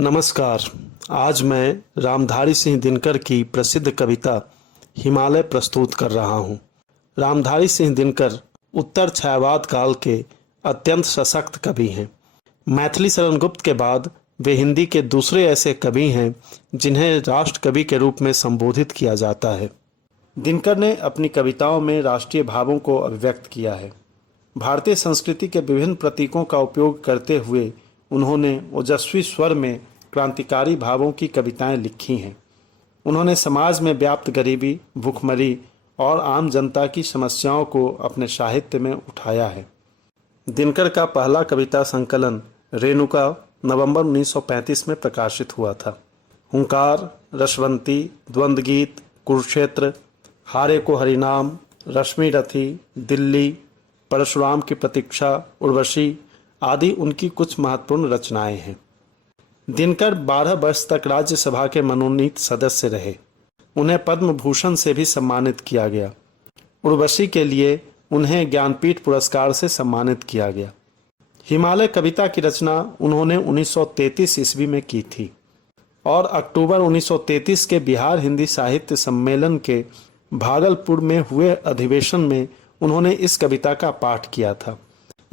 नमस्कार। आज मैं रामधारी सिंह दिनकर की प्रसिद्ध कविता हिमालय प्रस्तुत कर रहा हूँ। रामधारी सिंह दिनकर उत्तर छायावाद काल के अत्यंत सशक्त कवि हैं। मैथिली शरण गुप्त के बाद वे हिंदी के दूसरे ऐसे कवि हैं जिन्हें राष्ट्र कवि के रूप में संबोधित किया जाता है। दिनकर ने अपनी कविताओं में राष्ट्रीय भावों को अभिव्यक्त किया है। भारतीय संस्कृति के विभिन्न प्रतीकों का उपयोग करते हुए उन्होंने ओजस्वी स्वर में क्रांतिकारी भावों की कविताएं लिखी हैं। उन्होंने समाज में व्याप्त गरीबी, भूखमरी और आम जनता की समस्याओं को अपने साहित्य में उठाया है। दिनकर का पहला कविता संकलन रेणुका नवंबर 1935 में प्रकाशित हुआ था। हुंकार, रसवंती, द्वंद्वगीत, कुरुक्षेत्र, हारे को हरिनाम, रश्मि रथी, दिल्ली, परशुराम की प्रतीक्षा, उर्वशी आदि उनकी कुछ महत्वपूर्ण रचनाएं हैं। दिनकर 12 वर्ष तक राज्यसभा के मनोनीत सदस्य रहे। उन्हें पद्म भूषण से भी सम्मानित किया गया। उर्वशी के लिए उन्हें ज्ञानपीठ पुरस्कार से सम्मानित किया गया। हिमालय कविता की रचना उन्होंने 1933 ईस्वी में की थी और अक्टूबर 1933 के बिहार हिंदी साहित्य सम्मेलन के भागलपुर में हुए अधिवेशन में उन्होंने इस कविता का पाठ किया था।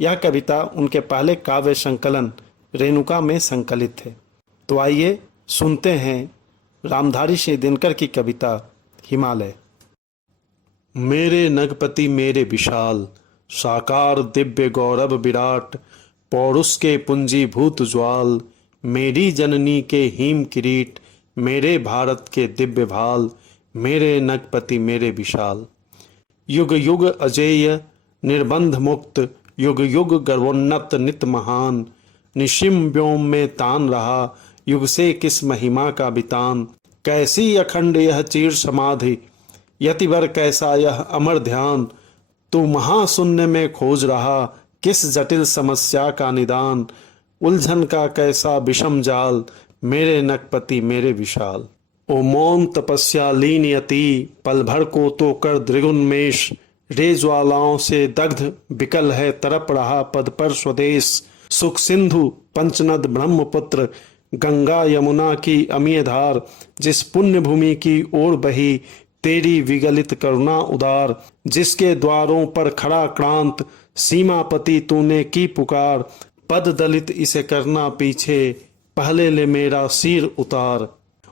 यह कविता उनके पहले काव्य संकलन रेणुका में संकलित है। तो आइए सुनते हैं रामधारी सिंह दिनकर की कविता हिमालय। मेरे नगपति मेरे विशाल, साकार दिव्य गौरव विराट, पौरुष के पुंजीभूत ज्वाल, मेरी जननी के हिम किरीट, मेरे भारत के दिव्य भाल, मेरे नगपति मेरे विशाल। युग युग अजेय निर्बंध मुक्त, युग युग गर्वोन्नत नित महान, निशिम व्योम में तान रहा, युग से किस महिमा का बितान। कैसी अखंड यह चीर समाधि, यतिवर कैसा यह अमर ध्यान, तू महाशून्य में खोज रहा, किस जटिल समस्या का निदान। उलझन का कैसा विषम जाल, मेरे नगपति मेरे विशाल। ओ मौन तपस्या लीन यति, पल भर को तो कर दृगुन्मेष, रे ज्वालाओं से दग्ध विकल है तरप रहा पद पर स्वदेश। सुख सिंधु पंचनद ब्रह्मपुत्र, गंगा यमुना की अमीय धार, जिस पुण्य भूमि की ओर बही तेरी विगलित करुणा उदार। जिसके द्वारों पर खड़ा क्रांत, सीमापति तूने की पुकार, पद दलित इसे करना पीछे, पहले ले मेरा सिर उतार।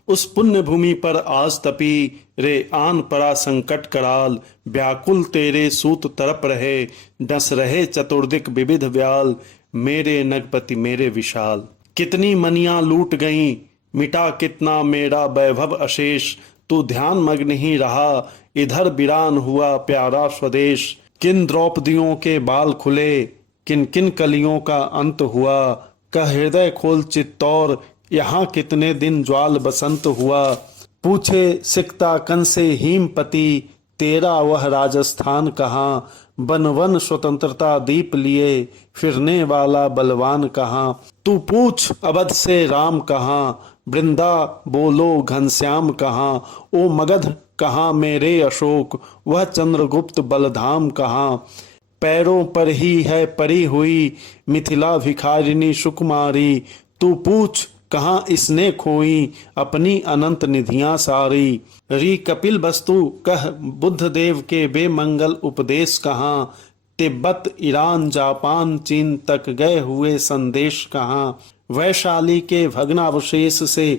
उस पुण्य भूमि पर आज तपी, रे आन पड़ा संकट कराल, व्याकुल तेरे सूत तरप रहे, डस रहे चतुर्दिक विविध व्याल, मेरे नगपति मेरे विशाल। कितनी मनियां लूट गईं, मिटा कितना मेरा वैभव अशेष, तू ध्यान मग्न ही रहा, इधर वीरान हुआ प्यारा स्वदेश। किन द्रौपदियों के बाल खुले, किन किन कलियों का अंत हुआ, कह हृदय खोल चित्तौर, यहाँ कितने दिन ज्वाल बसंत हुआ। पूछे सिकता कन से हीमपति, तेरा वह राजस्थान कहाँ, वन वन स्वतंत्रता दीप लिए, फिरने वाला बलवान कहाँ। तू पूछ अवध से राम कहाँ, वृंदा बोलो घनश्याम कहाँ, ओ मगध कहाँ मेरे अशोक, वह चंद्रगुप्त बलधाम कहाँ। पैरों पर ही है परी हुई, मिथिला भिखारिणी सुकुमारी, तू पूछ कहाँ इसने खोई, अपनी अनंत निधियां सारी। री कपिल वस्तु कह बुद्ध देव के बेमंगल उपदेश कहाँ, तिब्बत ईरान जापान चीन तक गए हुए संदेश कहाँ। वैशाली के भग्नावशेष से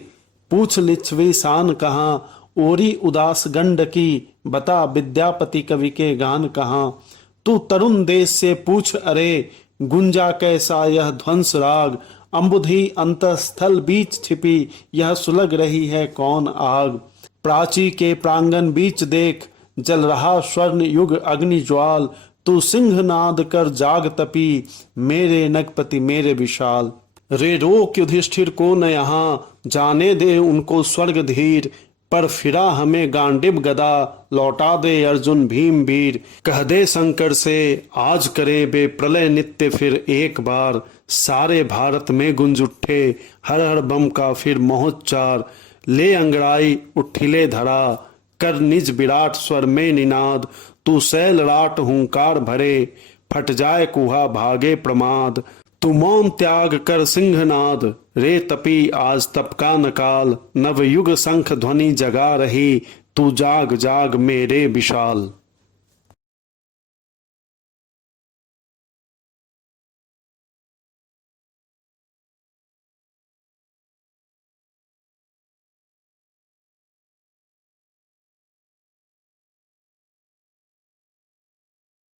पूछ लिच्छवी शान कहाँ, ओरी उदास गंड की बता विद्यापति कवि के गान कहाँ। तू तरुण देश से पूछ अरे, गुंजा कैसा यह ध्वंस राग, अम्बुधि अंतस्थल बीच छिपी, यह सुलग रही है कौन आग। प्राची के प्रांगण बीच देख, जल रहा स्वर्ण युग अग्नि ज्वाल, तू सिंहनाद कर जाग तपी, मेरे नगपति मेरे विशाल। रे रोक युधिष्ठिर को न यहाँ, जाने दे उनको स्वर्ग धीर, पर फिरा हमें गांडिव गदा, लौटा दे अर्जुन भीम वीर। कह दे शंकर से आज करे बे प्रलय नित्य फिर एक बार, सारे भारत में गुंज उठे हर हर बम का फिर महोच्चार। ले अंगड़ाई उठिले धरा, कर निज विराट स्वर में निनाद, तू शैल राट हुंकार भरे, फट जाए कुहा भागे प्रमाद। तू मौन त्याग कर सिंहनाद, रे तपी आज तप का नकाल, नवयुग शंख ध्वनि जगा रही, तू जाग जाग मेरे विशाल।